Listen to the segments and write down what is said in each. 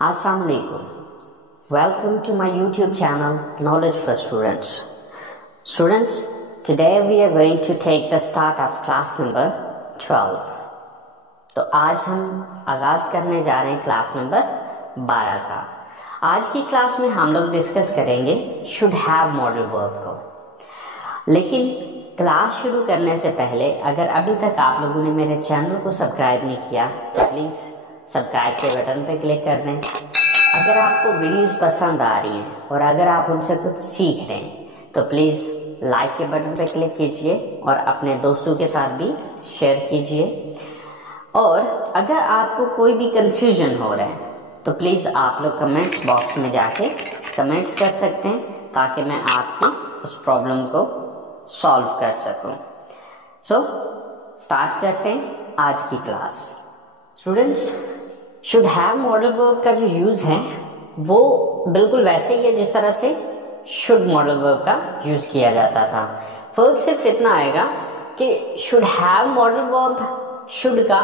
Assalamualaikum. Welcome to my YouTube channel Knowledge for Students. Students, today we are going to take the start of class number 12. तो आज हम आगाज करने जा रहे हैं क्लास नंबर 12 का। आज की क्लास में हम लोग डिस्कस करेंगे शुड हैव मॉडल वर्ब को। लेकिन क्लास शुरू करने से पहले अगर अभी तक आप लोगों ने मेरे चैनल को सब्सक्राइब नहीं किया तो प्लीज सब्सक्राइब के बटन पर क्लिक कर दें। अगर आपको वीडियोस पसंद आ रही हैं और अगर आप उनसे कुछ सीख रहे हैं तो प्लीज लाइक के बटन पर क्लिक कीजिए और अपने दोस्तों के साथ भी शेयर कीजिए। और अगर आपको कोई भी कंफ्यूजन हो रहा है तो प्लीज आप लोग कमेंट्स बॉक्स में जाके कमेंट्स कर सकते हैं ताकि मैं आपकी उस प्रॉब्लम को सॉल्व कर सकूं। सो स्टार्ट करते हैं आज की class. Students, should have modal verb का जो यूज है वो बिल्कुल वैसे ही है जिस तरह से शुड मॉडल वर्ब का यूज किया जाता था। फर्क सिर्फ इतना आएगा कि should have modal verb should का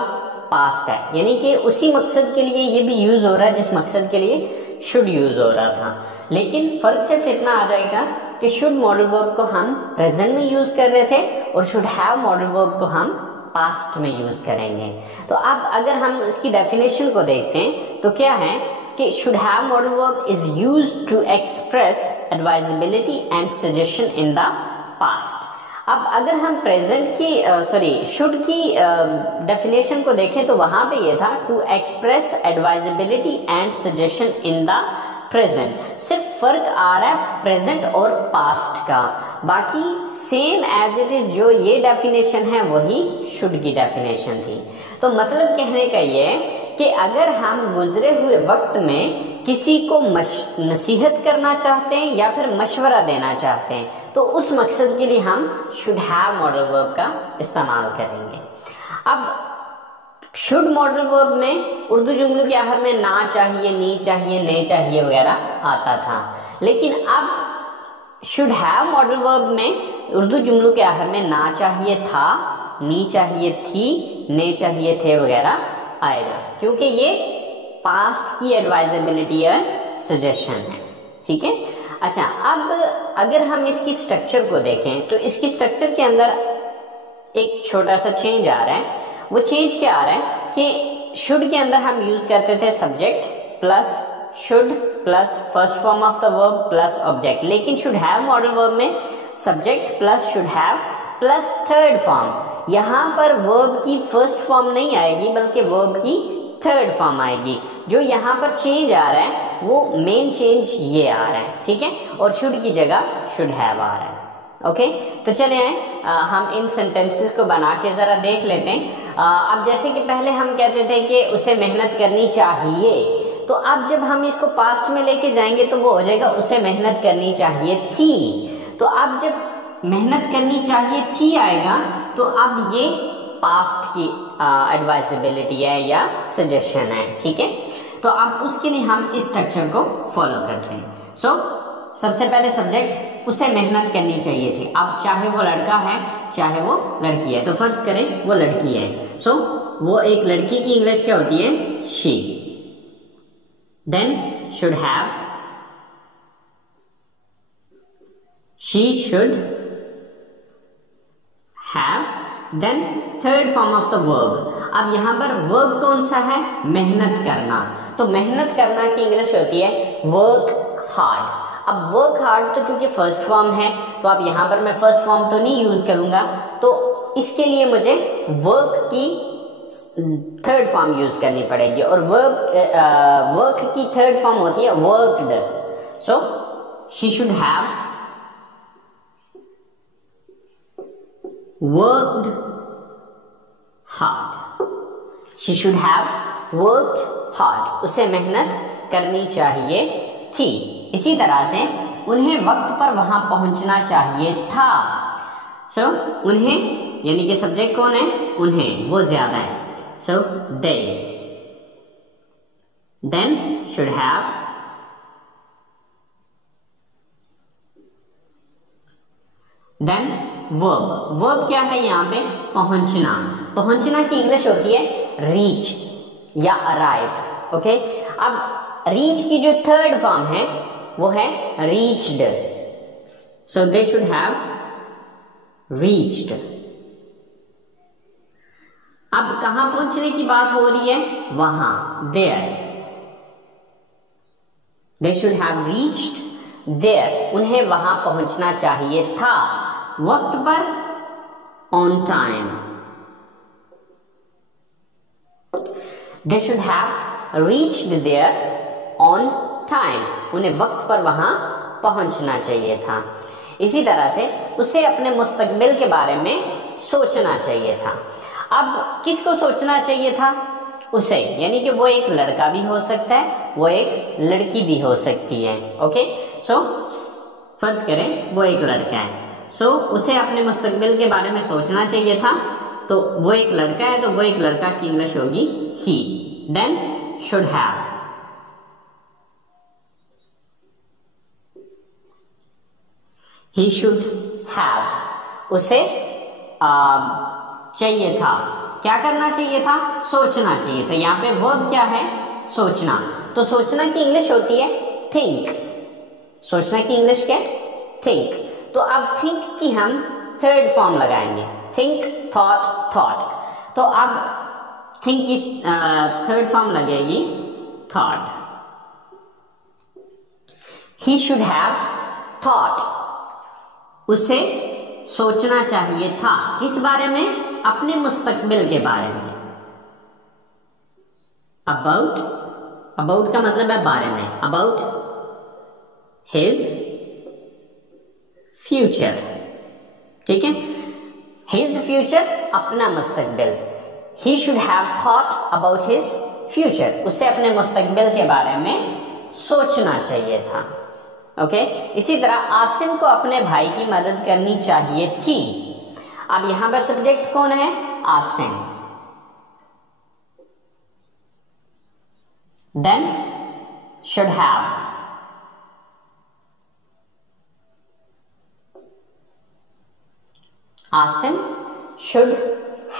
पास्ट है, यानी कि उसी मकसद के लिए ये भी यूज हो रहा है जिस मकसद के लिए शुड यूज हो रहा था। लेकिन फर्क सिर्फ इतना आ जाएगा कि शुड मॉडल वर्ब को हम प्रेजेंट में यूज कर रहे थे और शुड हैव मॉडल वर्ब को हम पास्ट में यूज करेंगे। तो अब अगर हम इसकी डेफिनेशन को देखते हैं तो क्या है कि should have modal verb is used to express advisability and suggestion in the past. अब अगर हम प्रेजेंट की शुड की डेफिनेशन को देखें तो वहां पे ये था to express advisability and suggestion in the present. सिर्फ फर्क आ रहा है प्रेजेंट और पास्ट का, बाकी सेम एज इट इज जो ये डेफिनेशन है वही शुड की डेफिनेशन थी। तो मतलब कहने का ये कि अगर हम गुजरे हुए वक्त में किसी को नसीहत करना चाहते हैं या फिर मशवरा देना चाहते हैं तो उस मकसद के लिए हम शुड हैव मॉडल वर्ब का इस्तेमाल करेंगे। अब शुड मॉडल वर्ब में उर्दू जुमलों के आखिर में ना चाहिए, नी चाहिए, ने चाहिए वगैरह आता था। लेकिन अब शुड हैव मॉडल वर्ब में उर्दू जुमलों के आखिर में ना चाहिए था, नी चाहिए थी, ने चाहिए थे वगैरह आएगा, क्योंकि ये पास्ट की एडवाइजेबिलिटी या सजेशन है। ठीक है। अच्छा, अब अगर हम इसकी स्ट्रक्चर को देखें तो इसकी स्ट्रक्चर के अंदर एक छोटा सा चेंज आ रहा है। वो चेंज क्या आ रहा है कि शुड के अंदर हम यूज करते थे subject plus should plus first form of the verb plus object, लेकिन शुड हैव मॉडल वर्ब में subject plus should have plus third form. यहां पर वर्ब की फर्स्ट फॉर्म नहीं आएगी बल्कि वर्ब की थर्ड फॉर्म आएगी। जो यहाँ पर चेंज आ रहा है वो मेन चेंज ये आ रहा है। ठीक है। और शुड की जगह शुड हैव आ रहा है। ओके, तो चले हम इन सेंटेंसेस को बना के जरा देख लेते हैं। अब जैसे कि पहले हम कहते थे कि उसे मेहनत करनी चाहिए, तो अब जब हम इसको पास्ट में लेके जाएंगे तो वो हो जाएगा उसे मेहनत करनी चाहिए थी। तो अब जब मेहनत करनी चाहिए थी आएगा तो अब ये पास्ट की एडवाइजेबिलिटी है या सजेशन है। ठीक है। तो अब उसके लिए हम इस स्ट्रक्चर को फॉलो करते हैं। सबसे पहले सब्जेक्ट उसे मेहनत करनी चाहिए थी। अब चाहे वो लड़का है चाहे वो लड़की है, तो फर्ज करें वो लड़की है। वो एक लड़की की इंग्लिश क्या होती है? She. Then should have, she should have. Then third form of the verb. अब यहां पर वर्ब कौन सा है? मेहनत करना। तो मेहनत करना की इंग्लिश होती है वर्क हार्ड। अब वर्क हार्ड तो चूंकि फर्स्ट फॉर्म है तो अब यहां पर मैं फर्स्ट फॉर्म तो नहीं यूज करूंगा, तो इसके लिए मुझे वर्क की थर्ड फॉर्म यूज करनी पड़ेगी और वर्क की थर्ड फॉर्म होती है worked. So she should have worked hard. She should have worked hard. उसे मेहनत करनी चाहिए थी। इसी तरह से उन्हें वक्त पर वहां पहुंचना चाहिए था। उन्हें यानी कि सब्जेक्ट कौन है? उन्हें, वो ज्यादा है। They. Then should have, then verb. Verb क्या है यहां पे? पहुंचना। पहुंचना की इंग्लिश होती है रीच या अराइव। ओके। अब रीच की जो थर्ड फॉर्म है वो है reached, so they should have reached. अब कहां पहुंचने की बात हो रही है, वहां, there, they should have reached there, उन्हें वहां पहुंचना चाहिए था, वक्त पर, on time. They should have reached there on time, उन्हें वक्त पर वहां पहुंचना चाहिए था। इसी तरह से उसे अपने मुस्तकबिल के बारे में सोचना चाहिए था। अब किसको सोचना चाहिए था, उसे, यानी कि वो एक लड़का भी हो सकता है, वो एक लड़की भी हो सकती है। ओके, सो फर्ज करें वो एक लड़का है, सो उसे अपने मुस्तकबिल के बारे में सोचना चाहिए था, तो वो एक लड़का है तो वो एक लड़का की इंग्लिश होगी he. Then should have, he should have, उसे चाहिए था, क्या करना चाहिए था, सोचना चाहिए था। यहां पे वर्ब क्या है, सोचना, तो सोचना की इंग्लिश होती है थिंक, सोचना की इंग्लिश क्या है, थिंक। तो अब थिंक की हम थर्ड फॉर्म लगाएंगे, थिंक, थॉट, थॉट, तो अब थिंक की थर्ड फॉर्म लगेगी thought. He should have thought, उसे सोचना चाहिए था, किस बारे में, अपने मुस्तकबिल के बारे में। अबाउट, अबाउट का मतलब है बारे में, अबाउट हिज फ्यूचर, ठीक है, हिज फ्यूचर, अपना मुस्तकबिल। He should have thought about his future, उसे अपने मुस्तकबिल के बारे में सोचना चाहिए था। ओके, इसी तरह आसिम को अपने भाई की मदद करनी चाहिए थी। अब यहां पर सब्जेक्ट कौन है, Asim. Then should have, Asim should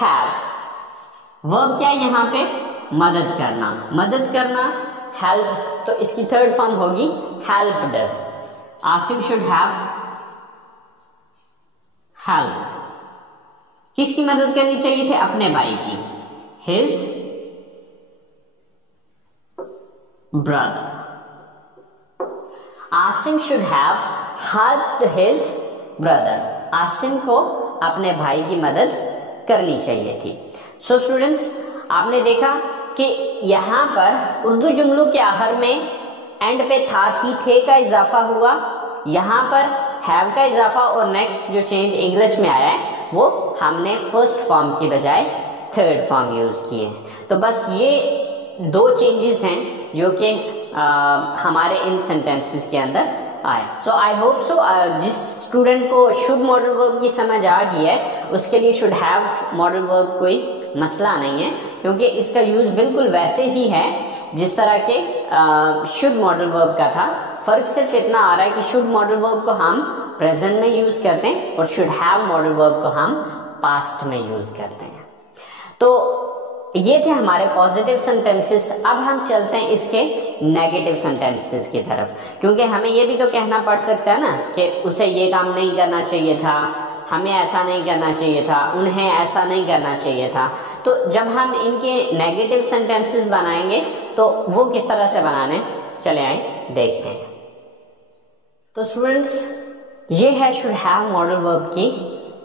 have, verb क्या है यहां पे, मदद करना, मदद करना, हेल्प, तो इसकी थर्ड फॉर्म होगी helped. Asim should have help, किसकी मदद करनी चाहिए थे, अपने भाई की, his brother. Asim should have helped his brother, Asim को अपने भाई की मदद करनी चाहिए थी। सो स्टूडेंट्स, आपने देखा कि यहां पर उर्दू जुमलों के आखिर में एंड पे था, थी, थे का इजाफा हुआ, यहां पर हैव का इजाफा, और नेक्स्ट जो चेंज इंग्लिश में आया है वो हमने फर्स्ट फॉर्म की बजाय थर्ड फॉर्म यूज किए। तो बस ये दो चेंजेस हैं जो कि हमारे इन सेंटेंसेस के अंदर आए। सो आई होप सो जिस स्टूडेंट को शुड मॉडल वर्ब की समझ आ गई है उसके लिए शुड हैव मॉडल वर्ब कोई मसला नहीं है, क्योंकि इसका यूज बिल्कुल वैसे ही है जिस तरह के शुड मॉडल वर्ब का था। फर्क सिर्फ इतना आ रहा है कि शुड मॉडल वर्ब को हम प्रेजेंट में यूज करते हैं और शुड हैव मॉडल वर्ब को हम पास्ट में यूज करते हैं। तो ये थे हमारे पॉजिटिव सेंटेंसेस। अब हम चलते हैं इसके नेगेटिव सेंटेंसेस की तरफ, क्योंकि हमें ये भी तो कहना पड़ सकता है ना कि उसे ये काम नहीं करना चाहिए था, हमें ऐसा नहीं करना चाहिए था, उन्हें ऐसा नहीं करना चाहिए था। तो जब हम इनके नेगेटिव सेंटेंसेस बनाएंगे तो वो किस तरह से बनाने, चले आए देखते हैं। तो स्टूडेंट्स, ये है शुड हैव मॉडल वर्ब की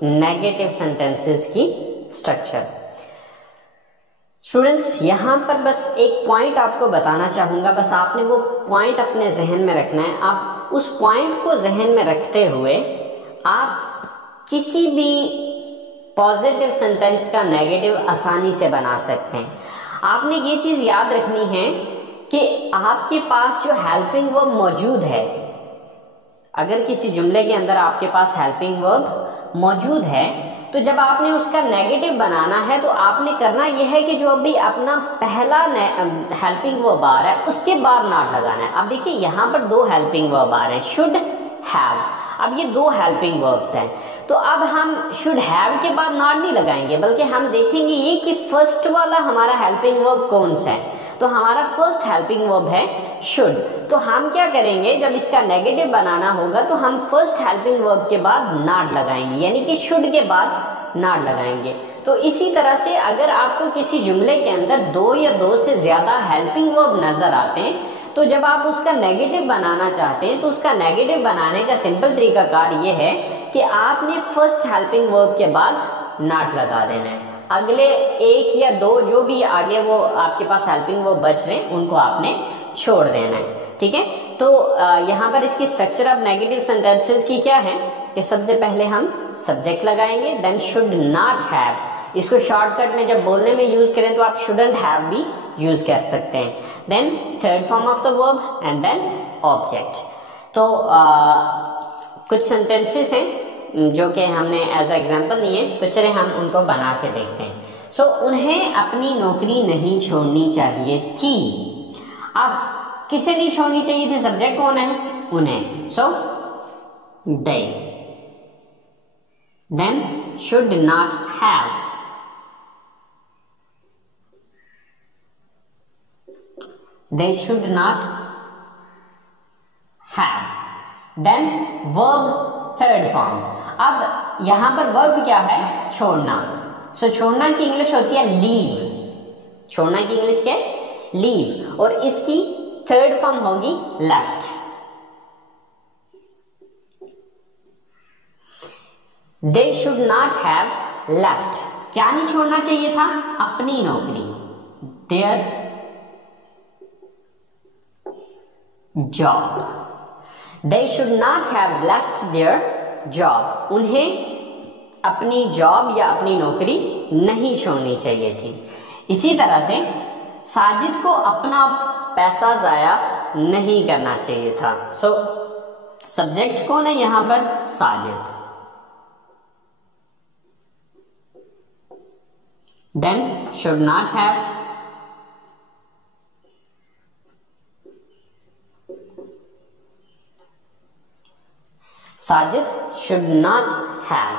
नेगेटिव सेंटेंसेस की स्ट्रक्चर। स्टूडेंट्स, यहां पर बस एक पॉइंट आपको बताना चाहूंगा, बस आपने वो पॉइंट अपने जहन में रखना है। आप उस पॉइंट को जहन में रखते हुए आप किसी भी पॉजिटिव सेंटेंस का नेगेटिव आसानी से बना सकते हैं। आपने ये चीज याद रखनी है कि आपके पास जो हेल्पिंग वर्ब मौजूद है, अगर किसी जुमले के अंदर आपके पास हेल्पिंग वर्ब मौजूद है, तो जब आपने उसका नेगेटिव बनाना है तो आपने करना यह है कि जो अभी अपना पहला हेल्पिंग वर्ब आ रहा है उसके बाद नॉट लगाना है। अब देखिए यहां पर दो हेल्पिंग वर्ब आ रहे हैं, शुड हैव। अब ये दो हेल्पिंग वर्ब्स हैं, तो अब हम शुड हैव के बाद नॉट नहीं लगाएंगे, बल्कि हम देखेंगे ये कि फर्स्ट वाला हमारा हेल्पिंग वर्ब कौन सा है। तो हमारा फर्स्ट हेल्पिंग वर्ब है शुड। तो हम क्या करेंगे, जब इसका नेगेटिव बनाना होगा तो हम फर्स्ट हेल्पिंग वर्ब के बाद नॉट लगाएंगे, यानी कि शुड के बाद नॉट लगाएंगे। तो इसी तरह से अगर आपको किसी जुमले के अंदर दो या दो से ज्यादा हेल्पिंग वर्ब नजर आते हैं, तो जब आप उसका नेगेटिव बनाना चाहते हैं तो उसका नेगेटिव बनाने का सिंपल तरीकाकार ये है कि आपने फर्स्ट हेल्पिंग वर्ब के बाद नॉट लगा देना है। अगले एक या दो जो भी आगे वो आपके पास हेल्पिंग वर्ब बच रहे हैं उनको आपने छोड़ देना है, ठीक है। तो यहाँ पर इसकी स्ट्रक्चर ऑफ नेगेटिव सेंटेंसेस की क्या है कि सबसे पहले हम सब्जेक्ट लगाएंगे, देन शुड नॉट हैव। इसको शॉर्टकट में जब बोलने में यूज करें तो आप शुडंट हैव भी यूज कर सकते हैं। Then third form of the verb and then object. तो कुछ सेंटेंसेस हैं जो कि हमने एज एग्जांपल लिए, तो चले हम उनको बना के देखते हैं। सो उन्हें अपनी नौकरी नहीं छोड़नी चाहिए थी। अब किसे नहीं छोड़नी चाहिए थी, सब्जेक्ट कौन है, उन्हें। So they, then should not have, they should not have, then verb third form। अब यहां पर verb क्या है, छोड़ना। सो छोड़ना की इंग्लिश होती है लीव। छोड़ना की इंग्लिश क्या है, लीव, और इसकी थर्ड फॉर्म होगी left. they should not have left, क्या नहीं छोड़ना चाहिए था, अपनी नौकरी, their job। they should not have left their job, उन्हें अपनी जॉब या अपनी नौकरी नहीं छोड़नी चाहिए थी। इसी तरह से साजिद को अपना पैसा जाया नहीं करना चाहिए था। सो सब्जेक्ट कौन है यहां पर, Sajid. Then should not have, Sajid should not have.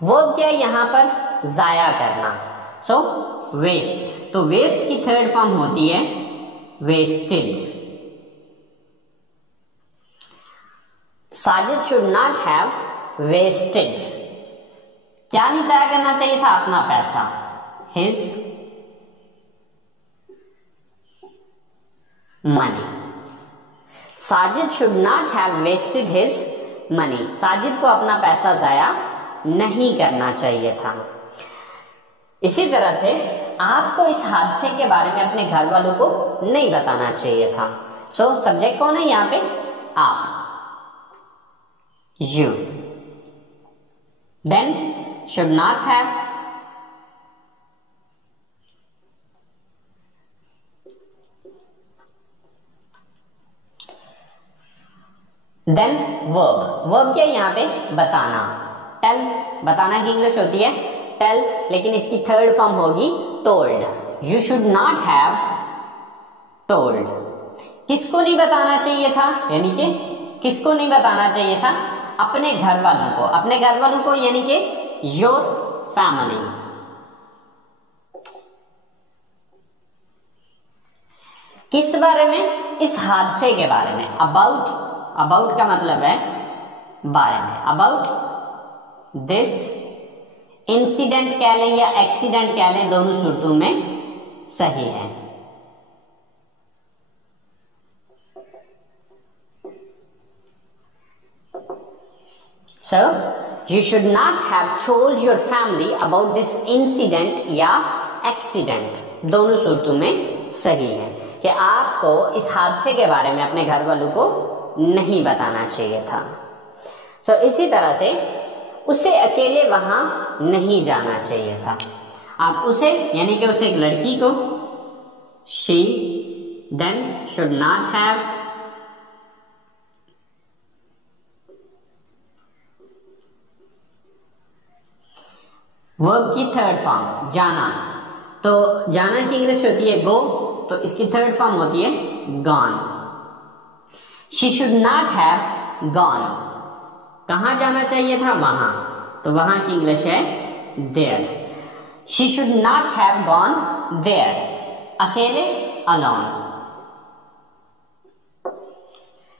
Verb क्या है यहां पर, जाया करना। सो वेस्ट, तो वेस्ट की थर्ड फॉर्म होती है wasted. Sajid should not have wasted, क्या नहीं जाया करना चाहिए था, अपना पैसा, his money. Sajid should not have wasted his money, Sajid को अपना पैसा जाया नहीं करना चाहिए था। इसी तरह से आपको इस हादसे के बारे में अपने घर वालों को नहीं बताना चाहिए था। सो सब्जेक्ट कौन है यहां पे, आप, you. Then should not have, then verb. Verb क्या यहां पे, बताना। टेल, बताना की इंग्लिश होती है टेल, लेकिन इसकी थर्ड फॉर्म होगी told. You should not have told, किसको नहीं बताना चाहिए था, यानी कि किसको नहीं बताना चाहिए था, अपने घर वालों को। अपने घर वालों को यानी कि योर फैमिली। किस बारे में, इस हादसे के बारे में। अबाउट, अबाउट का मतलब है बारे में। अबाउट दिस इंसिडेंट कह लें या एक्सीडेंट कह लें, दोनों सूरतों में सही है। So you should not have told your family about this incident या एक्सीडेंट, दोनों सूरतों में सही है कि आपको इस हादसे के बारे में अपने घर वालों को नहीं बताना चाहिए था। सो इसी तरह से उसे अकेले वहां नहीं जाना चाहिए था। आप उसे यानी कि उसे एक लड़की को, she, then should not have, verb की थर्ड फॉर्म जाना। तो जाना की इंग्लिश होती है गो, तो इसकी थर्ड फॉर्म होती है gone. She should not have gone, कहां जाना चाहिए था, वहां, तो वहां की इंग्लिश है there. She should not have gone there, अकेले alone.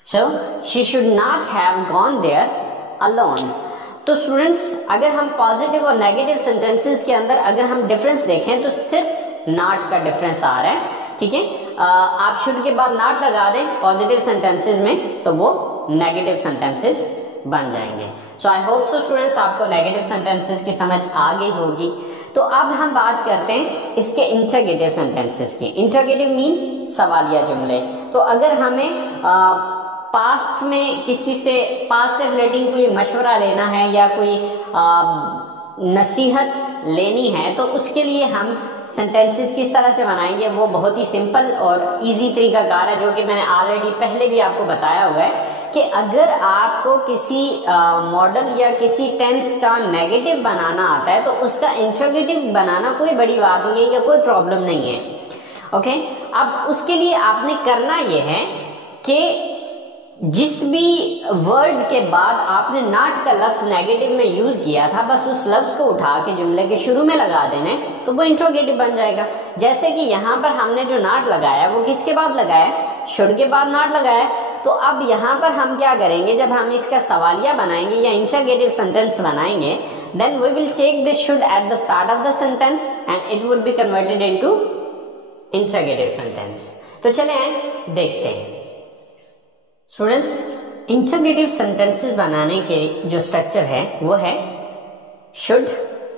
So she should not have gone there alone. तो स्टूडेंट्स अगर हम पॉजिटिव और नेगेटिव सेंटेंसेस के अंदर अगर हम डिफरेंस देखें तो सिर्फ नॉट का डिफरेंस आ रहा है, ठीक है। आप शुड के बाद नॉट लगा दें पॉजिटिव सेंटेंसेस में तो वो नेगेटिव सेंटेंसेस बन जाएंगे। सो आई होप सो स्टूडेंट्स आपको नेगेटिव सेंटेंसेस की समझ आ गई होगी। तो अब हम बात करते हैं इसके इंटरोगेटिव सेंटेंसेस की। इंटरोगेटिव मीन सवालिया जुमले। तो अगर हमें पास्ट में किसी से पास्ट से रिलेटिंग कोई मशवरा लेना है या कोई नसीहत लेनी है तो उसके लिए हम सेंटेंसेस किस तरह से बनाएंगे, वो बहुत ही सिंपल और इजी तरीकाकार है, जो कि मैंने ऑलरेडी पहले भी आपको बताया हुआ है कि अगर आपको किसी मॉडल या किसी टेंस का नेगेटिव बनाना आता है तो उसका इंटरोगेटिव बनाना कोई बड़ी बात नहीं है या कोई प्रॉब्लम नहीं है। ओके, अब उसके लिए आपने करना यह है कि जिस भी वर्ड के बाद आपने नॉट का लफ्ज नेगेटिव में यूज किया था बस उस लफ्ज को उठा के जुमले के शुरू में लगा देने तो वो इंट्रोगेटिव बन जाएगा। जैसे कि यहाँ पर हमने जो नॉट लगाया वो किसके बाद लगाया, शुड के बाद नॉट लगाया। तो अब यहाँ पर हम क्या करेंगे, जब हम इसका सवालिया बनाएंगे या इंट्रोगेटिव सेंटेंस बनाएंगे then we will take this should at the start of the sentence and it would be converted into interrogative sentence. तो चले देखते हैं स्टूडेंट्स, इंटरोगेटिव सेंटेंसेस बनाने के जो स्ट्रक्चर है वो है should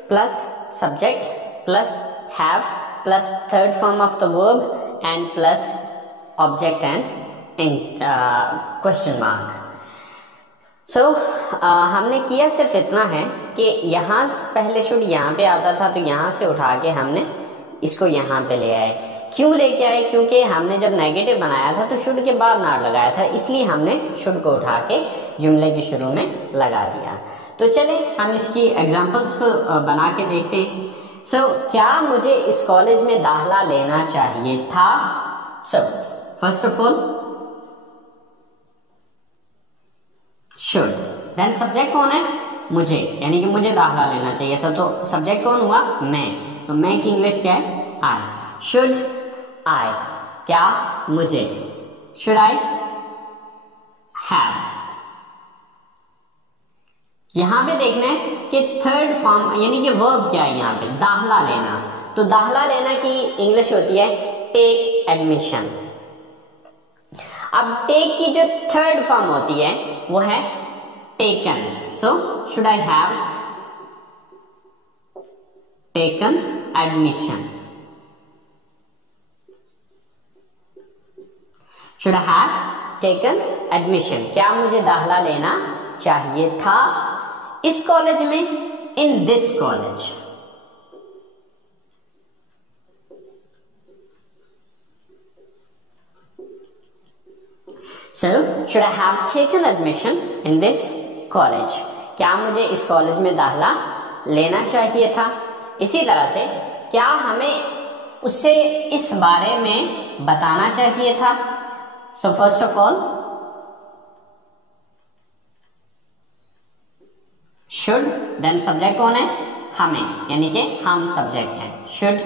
plus subject plus have plus third form of the verb and plus object and question mark. So हमने किया सिर्फ इतना है कि यहाँ पहले शुड यहाँ पे आता था तो यहाँ से उठा के हमने इसको यहाँ पे ले आए। क्यों लेके आए, क्योंकि हमने जब नेगेटिव बनाया था तो शुड के बाद नॉट लगाया था, इसलिए हमने शुड को उठा के जुमले के शुरू में लगा दिया। तो चले हम इसकी एग्जांपल्स को बना के देखते हैं। सो क्या मुझे इस कॉलेज में दाखिला लेना चाहिए था। So first of all should, then subject कौन है, मुझे, यानी कि मुझे दाखिला लेना चाहिए था। तो सब्जेक्ट कौन हुआ, मैं। तो मैं की इंग्लिश क्या है, आई। शुड आई, क्या मुझे, शुड आई हैव। यहां पे देखना है कि थर्ड फॉर्म यानी कि वर्ब क्या है यहाँ पे, दाखिला लेना। तो दाखिला लेना की इंग्लिश होती है टेक एडमिशन। अब टेक की जो थर्ड फॉर्म होती है वो है taken. So should I have taken admission, should I have taken admission, क्या मुझे दाखिला लेना चाहिए था इस कॉलेज में, in this college. So, should I have taken admission in this college? क्या मुझे इस कॉलेज में दाखिला लेना चाहिए था। इसी तरह से क्या हमें उसे इस बारे में बताना चाहिए था। So first of all, should, then subject कौन है, हमें, यानी कि हम सब्जेक्ट हैं। Should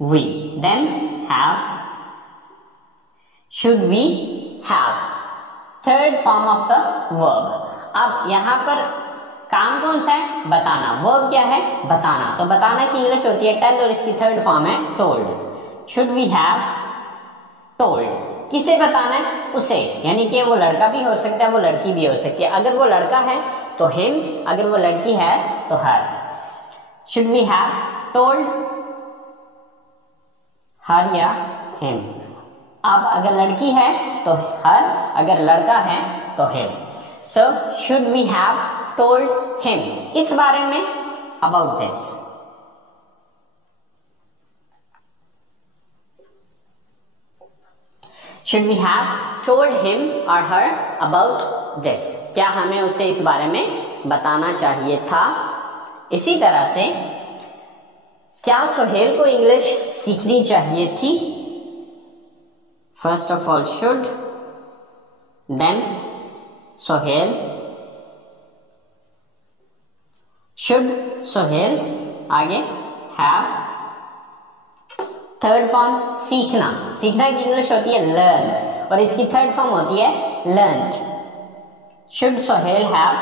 we, then have, should we have, third form of the verb. अब यहां पर काम कौन सा है, बताना। वर्ब क्या है, बताना। तो बताना की इंग्लिश होती है टेल और इसकी थर्ड फॉर्म है told. Should we have told, किसे बताना है, उसे, यानी कि वो लड़का भी हो सकता है वो लड़की भी हो सकती है। अगर वो लड़का है तो हिम, अगर वो लड़की है तो her. Should we have told her या हिम। अब अगर लड़की है तो हर, अगर लड़का है तो him. So should we have told him, इस बारे में, about this. Should we have told him और हर अबाउट दिस, क्या हमें उसे इस बारे में बताना चाहिए था। इसी तरह से क्या सुहेल को इंग्लिश सीखनी चाहिए थी। First of all should, then Suhail, should Suhail, आगे हैव थर्ड फॉर्म सीखना, सीखना की इंग्लिश होती है लर्न, और इसकी थर्ड फॉर्म होती है learned. Should Sohail have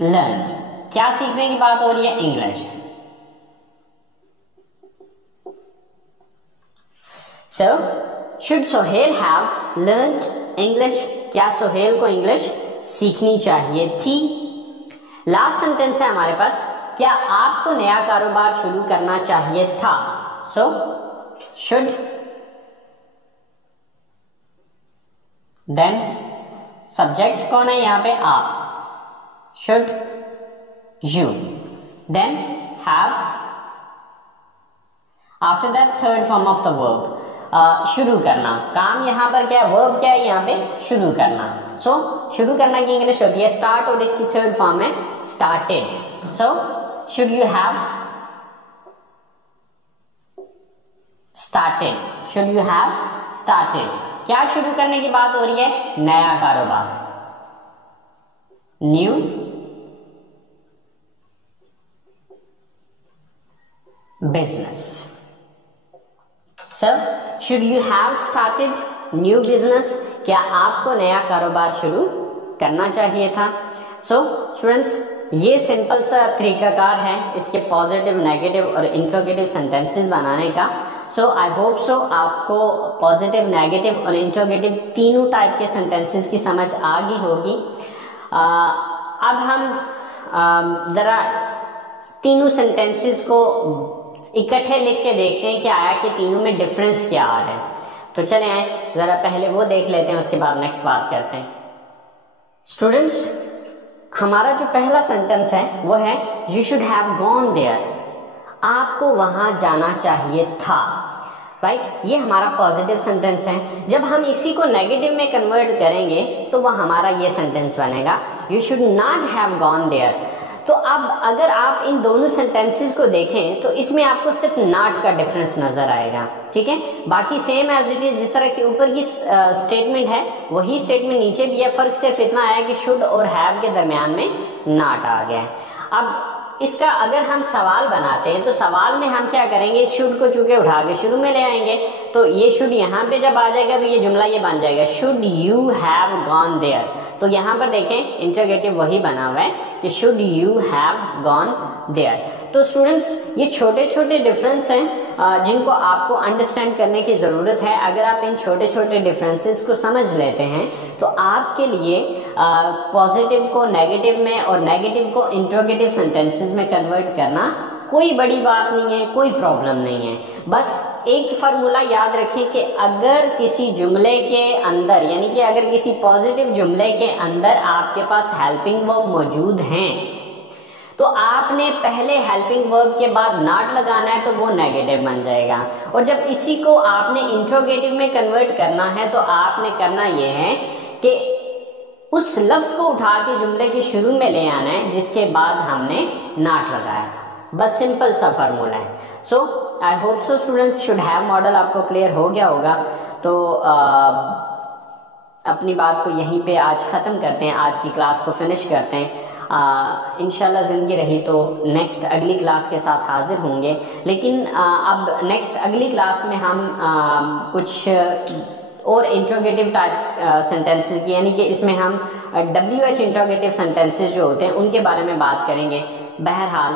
learned, क्या सीखने की बात हो रही है? English. So should Sohail have learned English, क्या सोहेल को इंग्लिश सीखनी चाहिए थी। लास्ट सेंटेंस है हमारे पास, क्या आपको नया कारोबार शुरू करना चाहिए था। सो शुड, देन सब्जेक्ट कौन है यहां पे? आप। Should you, then have, after that third form of the verb, शुरू करना। काम यहां पर क्या है? वर्ब क्या है यहां पे? शुरू करना। सो शुरू करना की इंग्लिश होती है स्टार्ट, और इसकी थर्ड फॉर्म है started. So should you have started, should you have started, क्या शुरू करने की बात हो रही है? नया कारोबार, new business. Sir should you have started new business, क्या आपको नया कारोबार शुरू करना चाहिए था। सो स्टूडेंट्स, ये सिंपल सा तरीकाकार है इसके पॉजिटिव, नेगेटिव और इंट्रोगेटिव सेंटेंसेस बनाने का। सो आई होप सो आपको पॉजिटिव, नेगेटिव और इंट्रोगेटिव तीनों टाइप के सेंटेंसेस की समझ आ गई होगी। अब हम जरा तीनों सेंटेंसेस को इकट्ठे लिख के देखते हैं कि आया कि तीनों में डिफरेंस क्या आ रहा है। तो चले आए जरा पहले वो देख लेते हैं, उसके बाद नेक्स्ट बात करते हैं। स्टूडेंट्स, हमारा जो पहला सेंटेंस है वो है you should have gone there, आपको वहां जाना चाहिए था। राइट, ये हमारा पॉजिटिव सेंटेंस है। जब हम इसी को नेगेटिव में कन्वर्ट करेंगे तो वह हमारा ये सेंटेंस बनेगा you should not have gone there. तो अब अगर आप इन दोनों सेंटेंसेस को देखें तो इसमें आपको सिर्फ नॉट का डिफरेंस नजर आएगा। ठीक है, बाकी सेम एज इट इज, जिस तरह की ऊपर की स्टेटमेंट है वही स्टेटमेंट नीचे भी है, फर्क सिर्फ इतना है कि शुड और हैव के दरमियान में नॉट आ गया है। अब इसका अगर हम सवाल बनाते हैं तो सवाल में हम क्या करेंगे? शुड को चूंकि उठा के शुरू में ले आएंगे, तो ये शुड यहाँ पे जब आ जाएगा तो ये जुमला ये बन जाएगा should you have gone there. तो यहाँ पर देखें इंटरोगेटिव वही बना हुआ है कि should you have gone there. तो स्टूडेंट्स, ये छोटे छोटे डिफरेंस हैं जिनको आपको अंडरस्टैंड करने की जरूरत है। अगर आप इन छोटे छोटे डिफरेंसेस को समझ लेते हैं तो आपके लिए पॉजिटिव को नेगेटिव में और नेगेटिव को इंटरोगेटिव सेंटेंसेस में कन्वर्ट करना कोई बड़ी बात नहीं है, कोई प्रॉब्लम नहीं है। बस एक फार्मूला याद रखें कि अगर किसी जुमले के अंदर, यानी कि अगर किसी पॉजिटिव जुमले के अंदर आपके पास हेल्पिंग वर्ब मौजूद हैं तो आपने पहले हेल्पिंग वर्ब के बाद नॉट लगाना है तो वो नेगेटिव बन जाएगा। और जब इसी को आपने इंट्रोगेटिव में कन्वर्ट करना है तो आपने करना ये है कि उस लफ्ज को उठा के जुमले के शुरू में ले आना है जिसके बाद हमने नॉट लगाया था। बस सिंपल सा फार्मूला है। So I hope so students, should have model आपको क्लियर हो गया होगा। तो अपनी बात को यहीं पे आज खत्म करते हैं, आज की क्लास को फिनिश करते हैं। इंशाल्लाह जिंदगी रही तो नेक्स्ट अगली क्लास के साथ हाजिर होंगे। लेकिन अब नेक्स्ट अगली क्लास में हम कुछ और इंट्रोगेटिव टाइप सेंटेंसेस की, यानी कि इसमें हम WH इंट्रोगेटिव सेंटेंसेस जो होते हैं उनके बारे में बात करेंगे। बहरहाल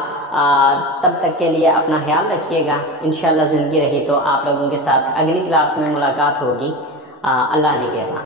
तब तक के लिए अपना ख्याल रखिएगा। इंशाल्लाह जिंदगी रही तो आप लोगों के साथ अगली क्लास में मुलाकात होगी। अल्लाह ने कहना।